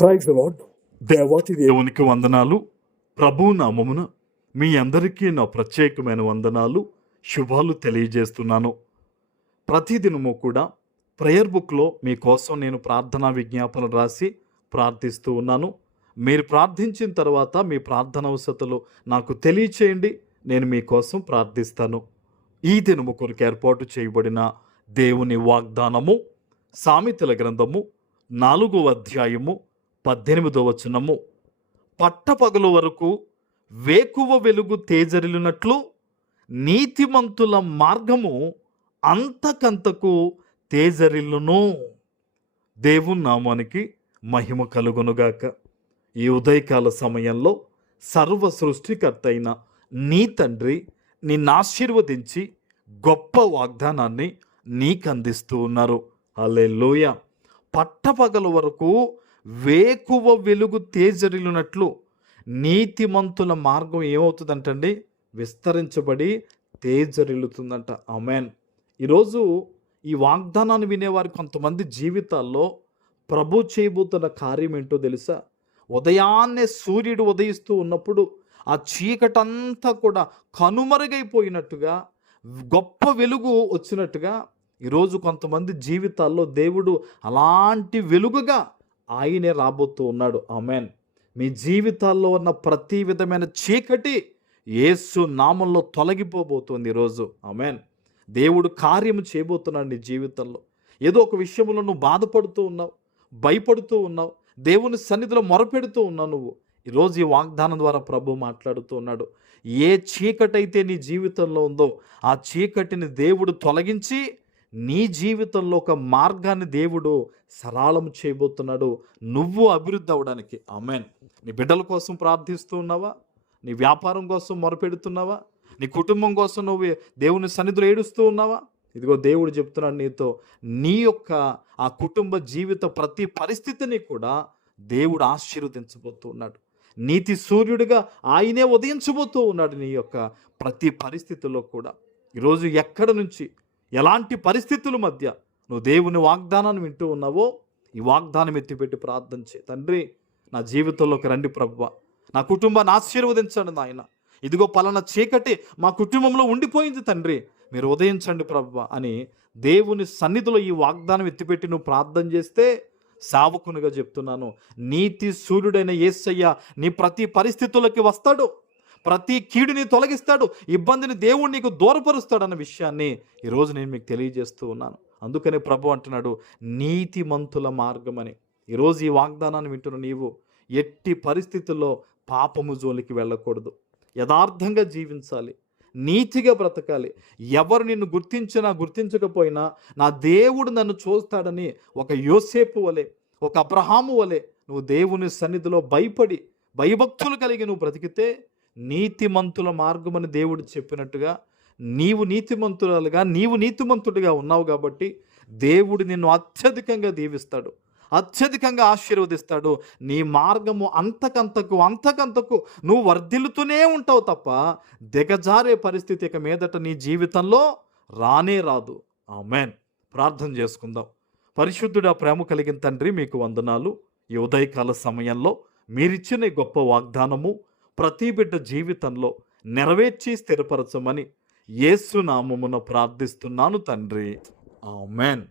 Praise the lord. దేవాతి దేవునికి వందనాలు. ప్రభు నామమున మీ అందరికీ నా ప్రత్యేకమైన వందనాలు, శుభాలు తెలియజేస్తున్నాను. ప్రతిదినము కూడా ప్రేయర్ బుక్లో మీకోసం నేను ప్రార్థనా విజ్ఞాపనలు రాసి ప్రార్థిస్తూ ఉన్నాను. మీరు ప్రార్థించిన తర్వాత మీ ప్రార్థన అవసరతలు నాకు తెలియచేయండి, నేను మీకోసం ప్రార్థిస్తాను. ఈ దినము కొరకు ఏర్పాటు చేయబడిన దేవుని వాగ్దానము సామెతల గ్రంథము 4వ అధ్యాయము 18వ వచనము. పట్టపగలు వరకు వేకువ వెలుగు తేజరిల్లినట్లు నీతిమంతుల మార్గము అంతకంతకు తేజరిల్లును. దేవుని నామానికి మహిమ కలుగునుగాక. ఈ ఉదయకాల సమయంలో సర్వ సృష్టికర్త అయిన నీ తండ్రి నిన్ను ఆశీర్వదించి గొప్ప వాగ్దానాన్ని నీకు అందిస్తూ ఉన్నారు. హల్లెలూయా. పట్టపగలు వరకు వేకువ వెలుగు తేజరిల్లినట్లు నీతిమంతుల మార్గం ఏమవుతుందంటండి? విస్తరించబడి తేజరిల్లుతుందంట. ఆమేన్. ఈరోజు ఈ వాగ్దానాన్ని వినేవారి కొంతమంది జీవితాల్లో ప్రభు చేయబోతున్న కార్యం ఏంటో తెలుసా? ఉదయాన్నే సూర్యుడు ఉదయిస్తూ ఉన్నప్పుడు ఆ చీకటంతా కూడా కనుమరుగైపోయినట్టుగా గొప్ప వెలుగు వచ్చినట్టుగా ఈరోజు కొంతమంది జీవితాల్లో దేవుడు అలాంటి వెలుగుగా ఆయనే రాబోతూ ఉన్నాడు. ఆమేన్. మీ జీవితాల్లో ఉన్న ప్రతి విధమైన చీకటి యేసు నామంలో తొలగిపోబోతుంది ఈరోజు. ఆమేన్. దేవుడు కార్యము చేయబోతున్నాడు నీ జీవితంలో. ఏదో ఒక విషయంలో నువ్వు బాధపడుతూ ఉన్నావు, భయపడుతూ ఉన్నావు, దేవుని సన్నిధిలో మొరపెడుతూ ఉన్నావు. నువ్వు ఈరోజు ఈ వాగ్దానం ద్వారా ప్రభు మాట్లాడుతూ ఉన్నాడు. ఏ చీకటి అయితే నీ జీవితంలో ఉందో ఆ చీకటిని దేవుడు తొలగించి నీ జీవితంలో ఒక మార్గాన్ని దేవుడు సరళం చేయబోతున్నాడు, నువ్వు అభివృద్ధి అవ్వడానికి. ఆమేన్. నీ బిడ్డల కోసం ప్రార్థిస్తూ ఉన్నావా? నీ వ్యాపారం కోసం మొరపెడుతున్నావా? నీ కుటుంబం కోసం నువ్వు దేవుని సన్నిధిలో ఏడుస్తూ ఉన్నావా? ఇదిగో దేవుడు చెప్తున్నాడు నీతో, నీ యొక్క ఆ కుటుంబ జీవిత ప్రతి పరిస్థితిని కూడా దేవుడు ఆశీర్వదించబోతూ ఉన్నాడు. నీతి సూర్యుడిగా ఆయనే ఉదయించబోతూ ఉన్నాడు నీ యొక్క ప్రతి పరిస్థితుల్లో కూడా. ఈరోజు ఎక్కడ నుంచి ఎలాంటి పరిస్థితుల మధ్య నువ్వు దేవుని వాగ్దానాన్ని వింటూ ఉన్నావో ఈ వాగ్దానం ఎత్తిపెట్టి ప్రార్థన చేయి. తండ్రి, నా జీవితంలోకి రండి ప్రభువా, నా కుటుంబాన్ని ఆశీర్వదించండి నాయన. ఇదిగో పలానా చీకటి మా కుటుంబంలో ఉండిపోయింది తండ్రి, మీరు ఉదయించండి ప్రభువా అని దేవుని సన్నిధిలో ఈ వాగ్దానం ఎత్తిపెట్టి నువ్వు ప్రార్థన చేస్తే, సావకునిగా చెప్తున్నాను, నీతి సూర్యుడైన యేసయ్య నీ ప్రతి పరిస్థితులకి వస్తాడు, ప్రతి కీడుని తొలగిస్తాడు, ఇబ్బందిని దేవుడు నీకు దూరపరుస్తాడు అన్న విషయాన్ని ఈరోజు నేను మీకు తెలియజేస్తూ ఉన్నాను. అందుకనే ప్రభు అంటున్నాడు నీతిమంతుల మార్గం అని. ఈరోజు ఈ వాగ్దానాన్ని వింటున్న నీవు ఎట్టి పరిస్థితుల్లో పాపము జోలికి వెళ్ళకూడదు, యథార్థంగా జీవించాలి, నీతిగా బ్రతకాలి. ఎవరు నిన్ను గుర్తించినా గుర్తించకపోయినా నా దేవుడు నన్ను చూస్తాడని ఒక యోసేపు వలె, ఒక అబ్రహాము వలె నువ్వు దేవుని సన్నిధిలో భయపడి భయభక్తులు కలిగి నువ్వు బ్రతికితే నీతిమంతుల మార్గమని దేవుడు చెప్పినట్టుగా నీవు నీతిమంతులుగా, నీవు నీతిమంతుడిగా ఉన్నావు కాబట్టి దేవుడు నిన్ను అత్యధికంగా దీవిస్తాడు, అత్యధికంగా ఆశీర్వదిస్తాడు. నీ మార్గము అంతకంతకు నువ్వు వర్ధిల్లుతూనే ఉంటావు తప్ప దిగజారే పరిస్థితి ఇక మీదట నీ జీవితంలో రానే రాదు. ఆమేన్. ప్రార్థన చేసుకుందాం. పరిశుద్ధుడా, ప్రేమ కలిగిన తండ్రి, మీకు వందనాలు. ఈ ఉదయకాల సమయంలో మీరిచ్చిన ఈ గొప్ప వాగ్దానము ప్రతి బిడ్డ జీవితంలో నెరవేర్చి స్థిరపరచమని యేసు నామమున ప్రార్థిస్తున్నాను తండ్రి. ఆమేన్.